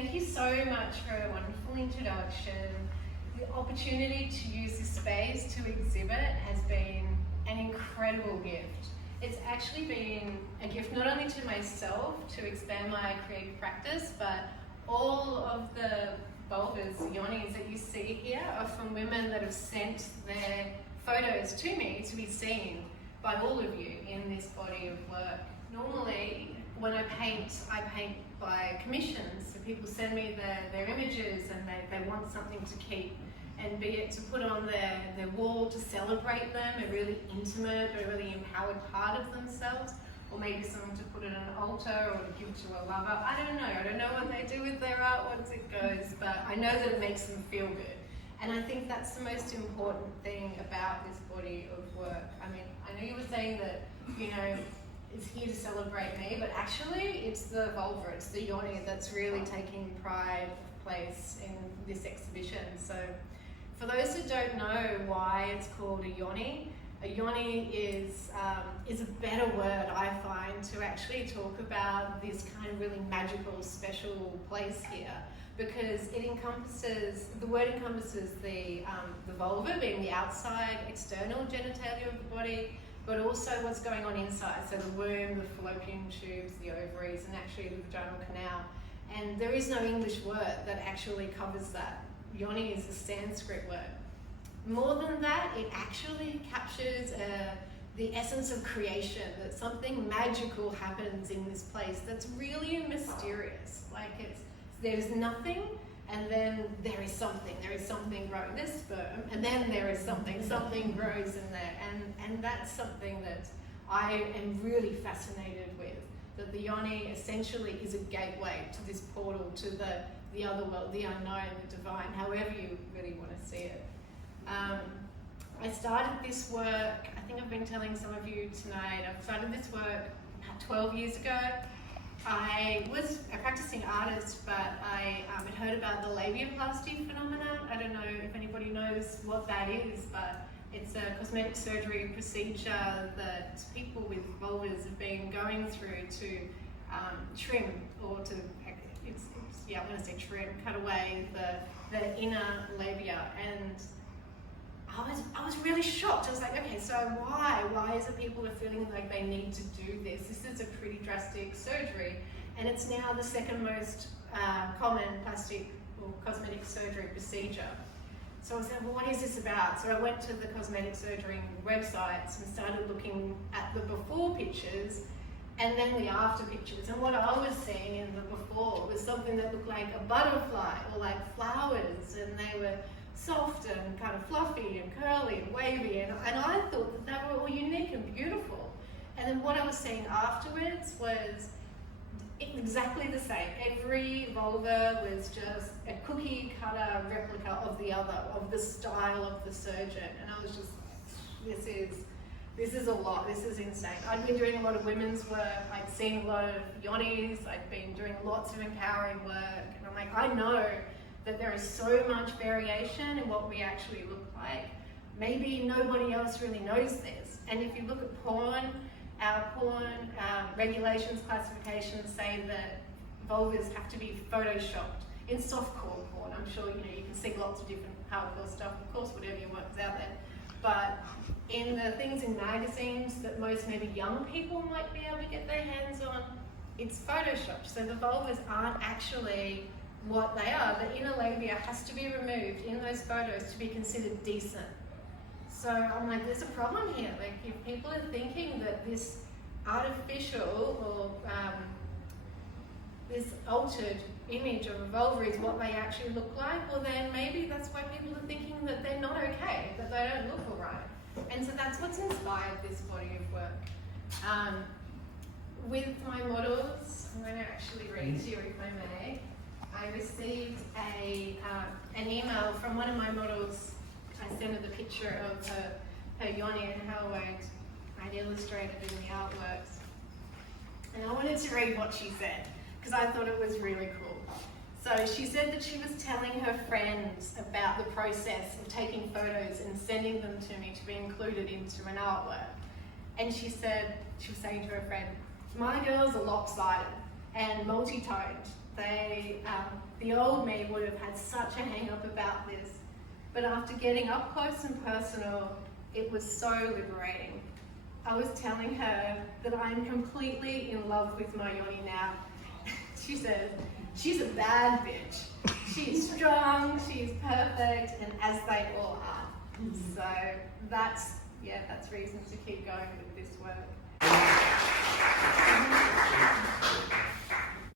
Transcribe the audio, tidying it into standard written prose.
Thank you so much for a wonderful introduction. The opportunity to use this space to exhibit has been an incredible gift. It's actually been a gift not only to myself to expand my creative practice, but all of the vulvas, yonis that you see here are from women that have sent their photos to me to be seen by all of you in this body of work. Normally, when I paint by commissions, so people send me their images and they want something to keep, and be it to put on their wall to celebrate them, a really intimate, a really empowered part of themselves, or maybe someone to put it on an altar or to give to a lover. I don't know what they do with their art once it goes, but I know that it makes them feel good. And I think that's the most important thing about this body of work. I mean, I know you were saying that, you know, it's here to celebrate me, but actually it's the vulva, it's the yoni that's really taking pride of place in this exhibition. So for those who don't know why it's called a yoni is a better word, I find, to actually talk about this kind of really magical, special place here, because it encompasses, the word encompasses the vulva being the outside, external genitalia of the body, but also what's going on inside, so the womb, the fallopian tubes, the ovaries, and actually the vaginal canal. And there is no English word that actually covers that. Yoni is a Sanskrit word. More than that, it actually captures the essence of creation, that something magical happens in this place that's really mysterious. Like there's nothing, and then there is something growing. There's sperm, and then there is something grows in there. And that's something that I am really fascinated with, that the yoni essentially is a gateway to this portal, to the other world, the unknown, the divine, however you really want to see it. I started this work, I think I've been telling some of you tonight, I've started this work about 12 years ago. I was a practicing artist, but I had heard about the labiaplasty phenomenon. I don't know if anybody knows what that is, but it's a cosmetic surgery procedure that people with vulvas have been going through to trim, or to, I'm going to say trim, cut away the inner labia. And I was really shocked. I was like, okay, so why is it people are feeling like they need to do this? This is a pretty drastic surgery, and it's now the second most common plastic or cosmetic surgery procedure. So I was like, well, what is this about? So I went to the cosmetic surgery websites and started looking at the before pictures and then the after pictures. And what I was seeing in the before was something that looked like a butterfly or like flowers, and they were soft and kind of fluffy and curly and wavy, and I thought that they were all unique and beautiful. And then what I was seeing afterwards was exactly the same. Every vulva was just a cookie cutter replica of the other, of the style of the surgeon. And I was just, this is a lot, this is insane. I'd been doing a lot of women's work, I'd seen a lot of yonis, I'd been doing lots of empowering work, and I'm like, I know that there is so much variation in what we actually look like. Maybe nobody else really knows this. And if you look at porn, our porn regulations, classifications say that vulvas have to be photoshopped in softcore porn. I'm sure you can see lots of different hardcore stuff, of course, whatever you want is out there. But in the things in magazines that most maybe young people might be able to get their hands on, it's photoshopped. So the vulvas aren't actually what they are. The inner labia has to be removed in those photos to be considered decent. So I'm like, there's a problem here. Like, if people are thinking that this artificial or this altered image of a vulva is what they actually look like, well then maybe that's why people are thinking that they're not okay, that they don't look all right. And so that's what's inspired this body of work. With my models, I'm going to actually read to you if I may. I received an email from one of my models. I sent her the picture of her yoni and how I'd illustrated in the artworks. And I wanted to read what she said, because I thought it was really cool. So she said that she was telling her friends about the process of taking photos and sending them to me to be included into an artwork. And she said, she was saying to her friend, my girls are lopsided and multi-toned. the old me would have had such a hang up about this. But after getting up close and personal, it was so liberating. I was telling her that I'm completely in love with my Yoni now. She says, she's a bad bitch. She's strong, she's perfect, and as they all are. So that's reason to keep going with this work.